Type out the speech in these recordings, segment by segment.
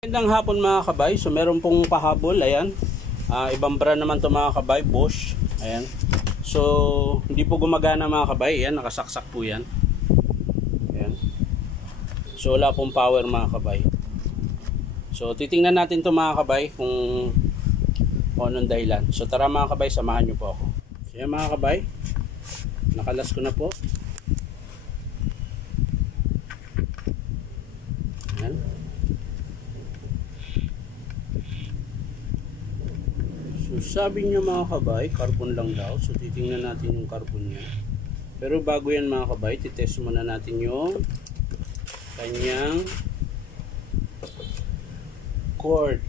Magandang hapon mga kabay. So meron pong pahabol, ayan. Ibang brand naman to mga kabay, Bosch. Ayan. So hindi po gumagana mga kabay. Ayan, nakasaksak po yan. Ayan. So wala pong power mga kabay. So titingnan natin to mga kabay kung anong dahilan. So tara mga kabay, samahan nyo po ako. So ayan mga kabay, nakalas ko na po. Ayan. So sabi niya mga kabay, carbon lang daw. So titingnan natin yung carbon niya. Pero bago yan mga kabay, titest muna natin yung kanyang cord.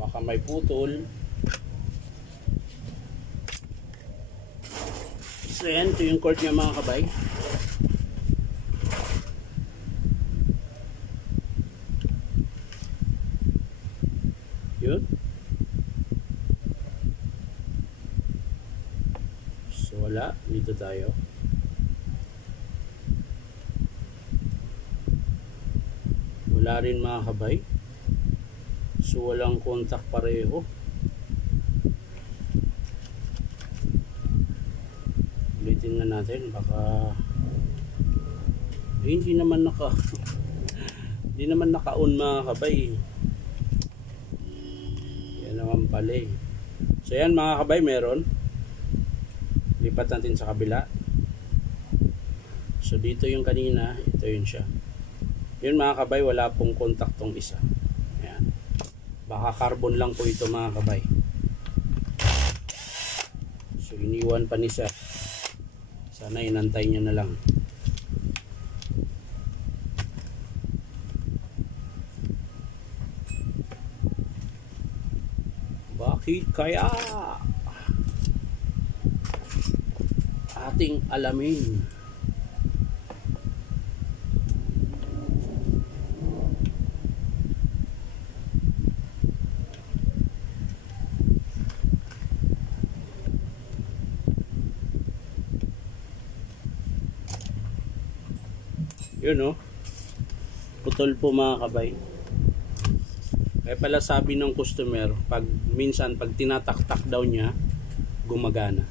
Baka may putol. So yan, ito yung cord niya mga kabay. Yun. So wala, dito tayo. Wala rin mga kabay. So walang contact pareho. Ulitin na natin, baka hindi naman hindi naman naka-on mga kabay. Yan naman pala eh. So yan mga kabay, meron. Lipat natin sa kabila. So dito yung kanina, ito yun siya. Yun mga kabay, wala pong contact tong isa. Ayan. Baka carbon lang po ito mga kabay. So iniwan pa ni sir. Sana inantay niya na lang. Bakit kaya? Ating alamin. Yun o, putol po mga kabay. Kaya pala sabi ng customer, minsan pag tinataktak daw niya, gumagana.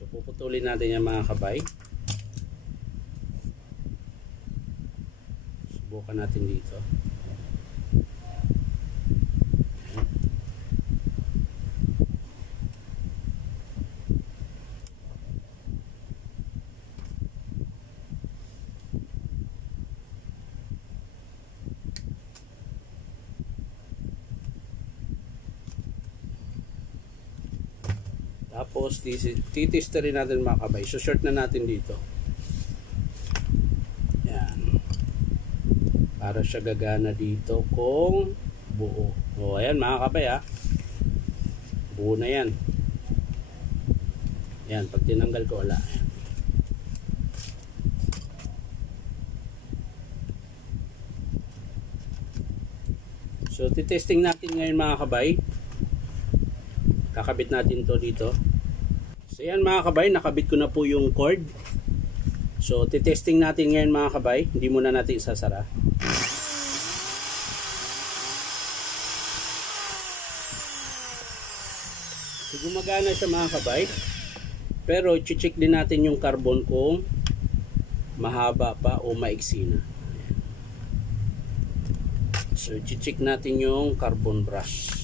So puputulin natin yan mga kabay. Subukan natin dito. Tapos titester rin natin mga kabay. So short na natin dito. Yan. Para siya gagana dito kung buo. O ayan mga kabay ha. Buo na yan. Yan. Pag tinanggal ko wala. Ayan. So titesting natin ngayon mga kabay. Kakabit natin to dito. So yan mga kabay, nakabit ko na po yung cord. So titesting natin ngayon mga kabay. Hindi muna natin isasara. So gumagana siya mga kabay. Pero i-check din natin yung carbon kung mahaba pa o maiksi na. So i-check natin yung carbon brush.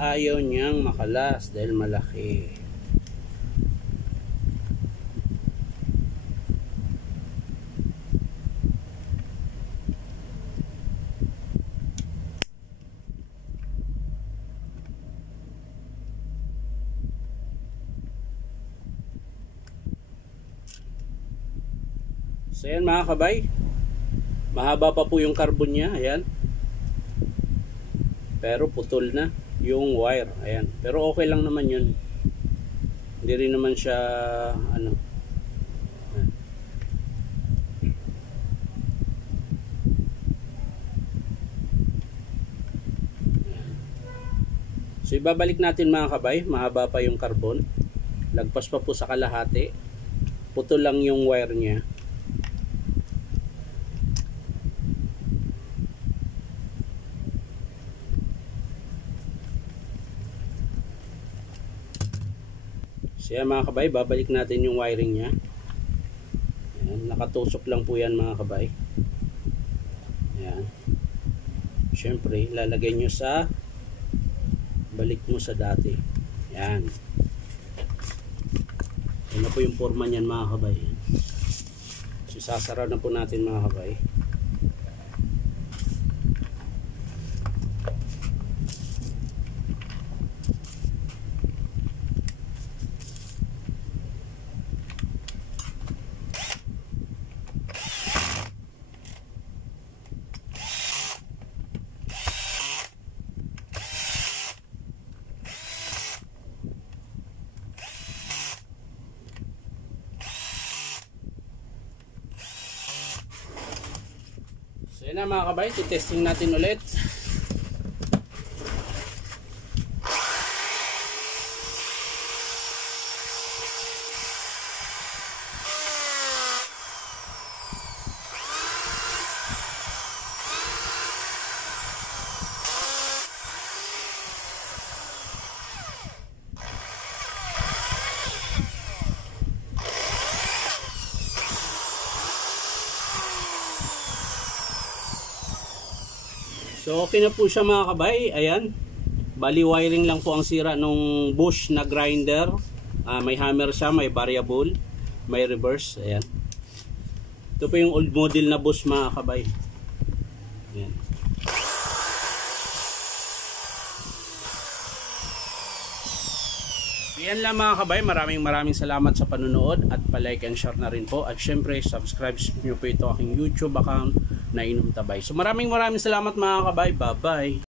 Ayaw niyang makalas dahil malaki. So yan mga kabay, mahaba pa po yung carbon niya, ayan. Pero putol na yung wire, ayan. Pero okay lang naman yun. Hindi rin naman siya ano. So ibabalik natin mga kabay, mahaba pa yung carbon. Lagpas pa po sa kalahati. Putol lang yung wire niya. So yan mga kabay, babalik natin yung wiring niya. Ayan, nakatusok lang po yan mga kabay. Ayan. Siyempre, lalagay nyo sa balik mo sa dati. Ayan. Ayan na po yung forma niyan mga kabay. So sasara na po natin mga kabay. So yun na mga kabay, testing natin ulit. So okay na po siya mga kabay. Ayan. Bali wiring lang po ang sira nung Bosch na grinder. May hammer siya, may variable, may reverse. Ayan. Ito po yung old model na Bosch mga kabay. Ayan. So yan lang mga kabay. Maraming salamat sa panonood at pa-like and share na rin po. At syempre subscribe nyo po ito aking YouTube account na Inom Tabay. So maraming salamat mga kabay. Bye bye.